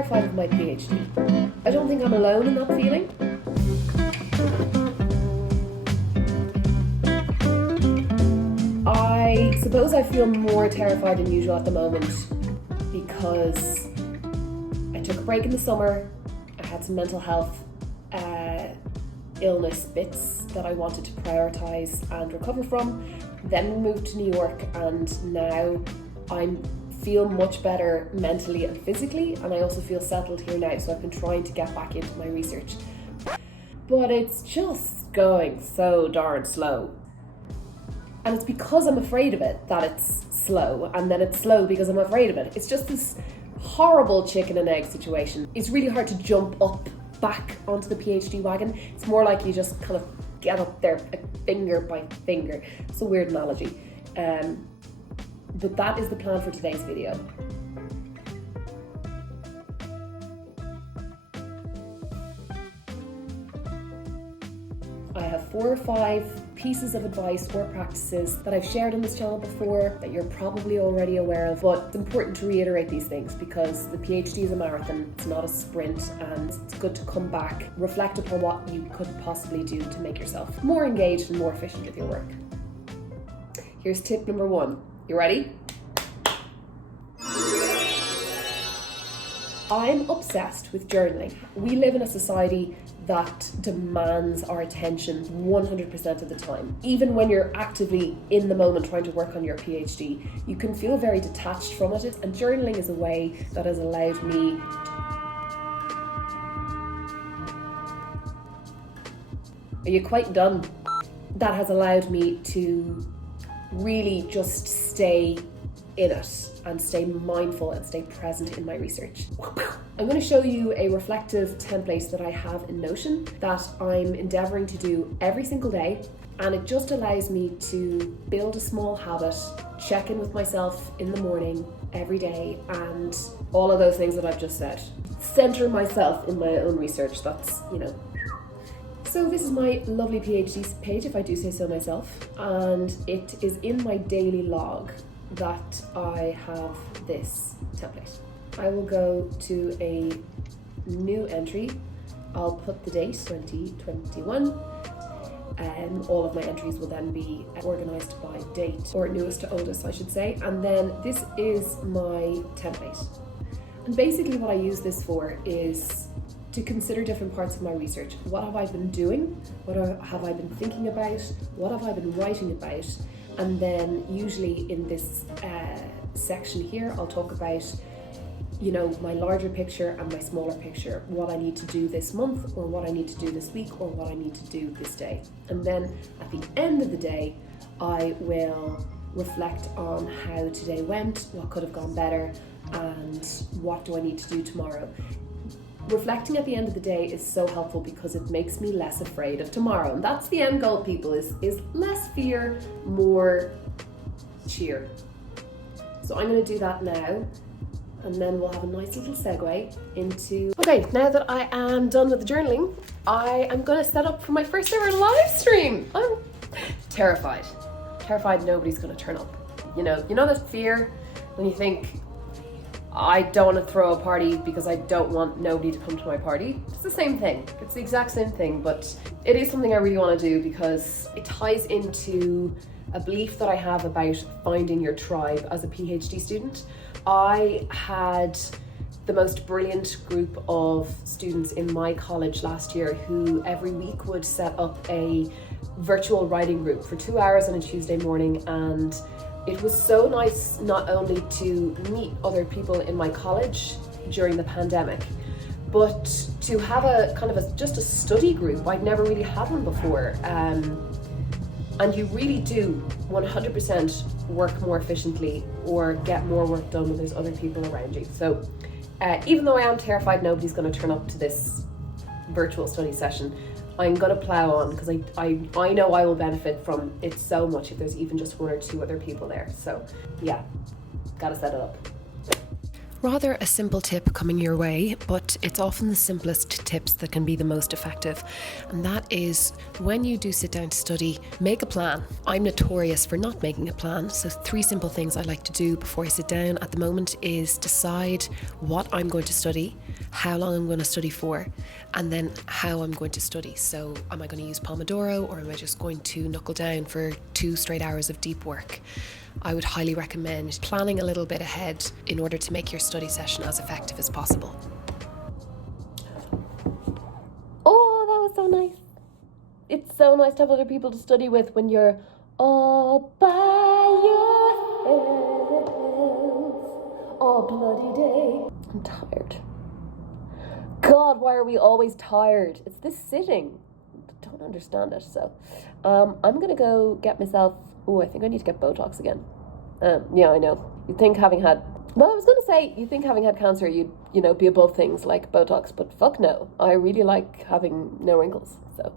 terrified of my PhD. I don't think I'm alone in that feeling. I suppose I feel more terrified than usual at the moment because I took a break in the summer. I had some mental health illness bits that I wanted to prioritise and recover from. Then we moved to New York, and now I feel much better mentally and physically, and I also feel settled here now, so I've been trying to get back into my research. But it's just going so darn slow. And it's because I'm afraid of it that it's slow, and then it's slow because I'm afraid of it. It's just this horrible chicken and egg situation. It's really hard to jump up back onto the PhD wagon. It's more like you just kind of get up there finger by finger. It's a weird analogy. But that is the plan for today's video. I have 4 or 5 pieces of advice or practices that I've shared on this channel before that you're probably already aware of, but it's important to reiterate these things because the PhD is a marathon, it's not a sprint, and it's good to come back, reflect upon what you could possibly do to make yourself more engaged and more efficient with your work. Here's tip number 1. You ready? I'm obsessed with journaling. We live in a society that demands our attention 100% of the time. Even when you're actively in the moment trying to work on your PhD, you can feel very detached from it, and journaling is a way that has allowed me Are you quite done? That has allowed me to really just stay in it and stay mindful and stay present in my research. I'm going to show you a reflective template that I have in Notion that I'm endeavouring to do every single day, and it just allows me to build a small habit, check in with myself in the morning every day, and all of those things that I've just said. Centre myself in my own research, that's, So this is my lovely PhD page, if I do say so myself, and it is in my daily log that I have this template. I will go to a new entry. I'll put the date 2021, and all of my entries will then be organised by date, or newest to oldest I should say, and then this is my template. And basically what I use this for is to consider different parts of my research. What have I been doing? What have I been thinking about? What have I been writing about? And then usually in this section here, I'll talk about, my larger picture and my smaller picture, what I need to do this month, or what I need to do this week, or what I need to do this day. And then at the end of the day, I will reflect on how today went, what could have gone better, and what do I need to do tomorrow. Reflecting at the end of the day is so helpful because it makes me less afraid of tomorrow. And that's the end goal, people, is less fear, more cheer. So I'm going to do that now, and then we'll have a nice little segue into... Okay, now that I am done with the journaling, I am going to set up for my first ever live stream. I'm terrified. Terrified nobody's going to turn up. You know that fear when you think, I don't want to throw a party because I don't want nobody to come to my party. It's the same thing. It's the exact same thing, but it is something I really want to do because it ties into a belief that I have about finding your tribe as a PhD student. I had the most brilliant group of students in my college last year who every week would set up a virtual writing group for 2 hours on a Tuesday morning, and it was so nice not only to meet other people in my college during the pandemic, but to have a kind of just a study group. I'd never really had one before. And you really do 100% work more efficiently or get more work done when there's other people around you. So even though I am terrified nobody's going to turn up to this virtual study session, I'm going to plow on because I know I will benefit from it so much if there's even just 1 or 2 other people there. So yeah, gotta set it up. Rather a simple tip coming your way, but it's often the simplest tips that can be the most effective. And that is, when you do sit down to study, make a plan. I'm notorious for not making a plan, so 3 simple things I like to do before I sit down at the moment is decide what I'm going to study, how long I'm going to study for, and then how I'm going to study. So am I going to use Pomodoro, or am I just going to knuckle down for 2 straight hours of deep work? I would highly recommend planning a little bit ahead in order to make your study session as effective as possible. Oh, that was so nice. It's so nice to have other people to study with when you're all by yourself all bloody day. I'm tired. God, why are we always tired? It's this sitting. I don't understand it. So I'm gonna go get myself, I think I need to get Botox again. Yeah, I know. You'd think having had cancer, you'd, be above things like Botox, but fuck no. I really like having no wrinkles. So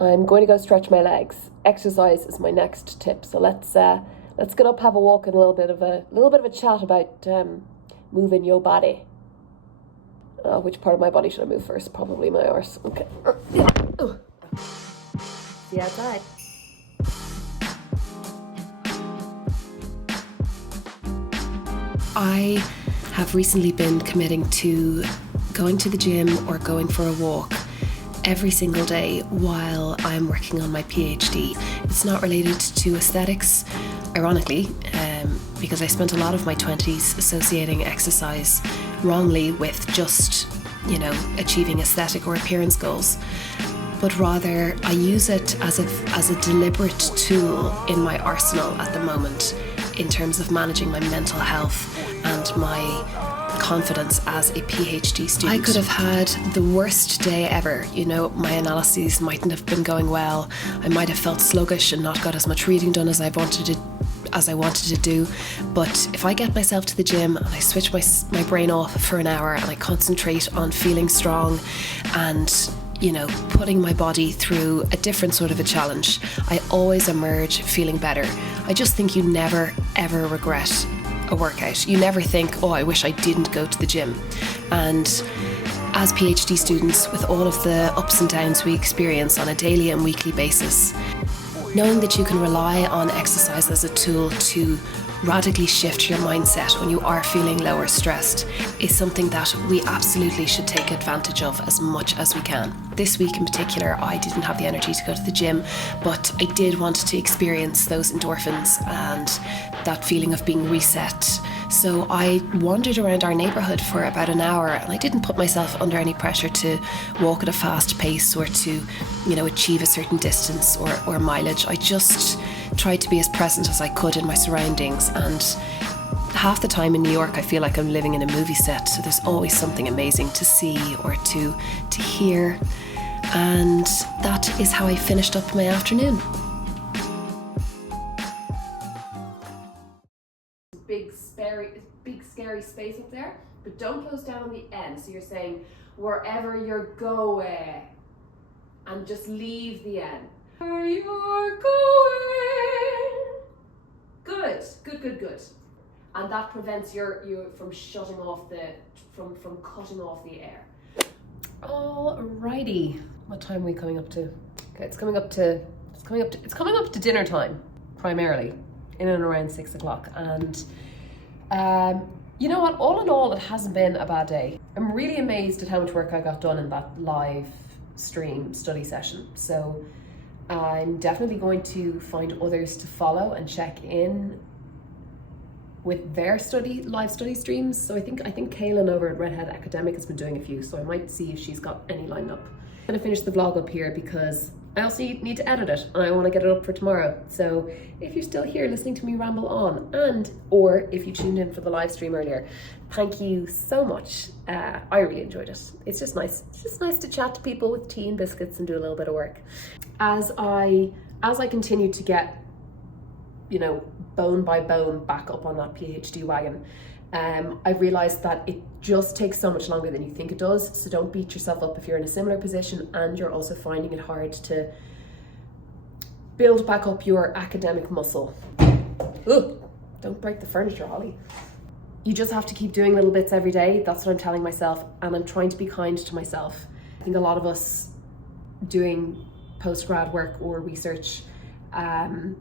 I'm going to go stretch my legs. Exercise is my next tip. So let's get up, have a walk, and a little bit of a chat about moving your body. Which part of my body should I move first? Probably my arse. Okay. See you outside. I have recently been committing to going to the gym or going for a walk every single day while I'm working on my PhD. It's not related to aesthetics, ironically, because I spent a lot of my 20s associating exercise wrongly with just, achieving aesthetic or appearance goals. But rather I use it as a deliberate tool in my arsenal at the moment in terms of managing my mental health and my confidence as a PhD student. I could have had the worst day ever. My analyses mightn't have been going well. I might have felt sluggish and not got as much reading done as I wanted to do. But if I get myself to the gym and I switch my brain off for an hour and I concentrate on feeling strong and putting my body through a different sort of a challenge, I always emerge feeling better. I just think you never ever regret a workout. You never think, I wish I didn't go to the gym. And as PhD students, with all of the ups and downs we experience on a daily and weekly basis, knowing that you can rely on exercise as a tool to radically shift your mindset when you are feeling low or stressed is something that we absolutely should take advantage of as much as we can. This week in particular, I didn't have the energy to go to the gym, but I did want to experience those endorphins and that feeling of being reset. So I wandered around our neighbourhood for about an hour, and I didn't put myself under any pressure to walk at a fast pace or to, achieve a certain distance or mileage. I just tried to be as present as I could in my surroundings, and half the time in New York I feel like I'm living in a movie set, so there's always something amazing to see or to hear, and that is how I finished up my afternoon. Big scary space up there, but don't close down on the end. So you're saying wherever you're going, and just leave the end. Where you're going. Good. And that prevents you from shutting off from cutting off the air. Alrighty. What time are we coming up to? Okay, it's coming up to dinner time, primarily, in and around 6 o'clock. And you know what? All in all, it hasn't been a bad day. I'm really amazed at how much work I got done in that live stream study session. So I'm definitely going to find others to follow and check in with their live study streams. So I think Kaylin over at Redhead Academic has been doing a few, so I might see if she's got any lined up. I'm gonna finish the vlog up here because I also need to edit it and I want to get it up for tomorrow. So if you're still here listening to me ramble on, or if you tuned in for the live stream earlier, thank you so much. I really enjoyed it. It's just nice. It's just nice to chat to people with tea and biscuits and do a little bit of work. As I continue to get, bone by bone back up on that PhD wagon, I've realized that it just takes so much longer than you think it does. So don't beat yourself up if you're in a similar position and you're also finding it hard to build back up your academic muscle. Ugh, Don't break the furniture, Holly. You just have to keep doing little bits every day. That's what I'm telling myself, and I'm trying to be kind to myself. I think a lot of us doing post-grad work or research are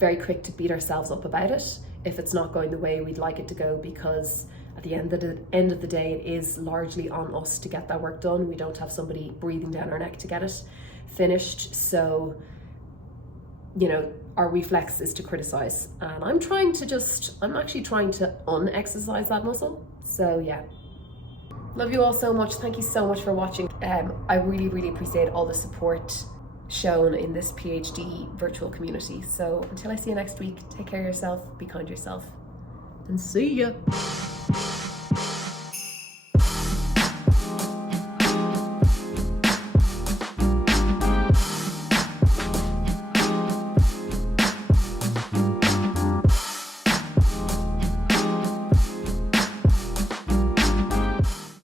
very quick to beat ourselves up about it if it's not going the way we'd like it to go, because at the end of the day, it is largely on us to get that work done. We don't have somebody breathing down our neck to get it finished. So, you know, our reflex is to criticize, and I'm actually trying to unexercise that muscle. So yeah, love you all so much. Thank you so much for watching. I really appreciate all the support shown in this PhD virtual community. So until I see you next week, take care of yourself, be kind to yourself, and see ya.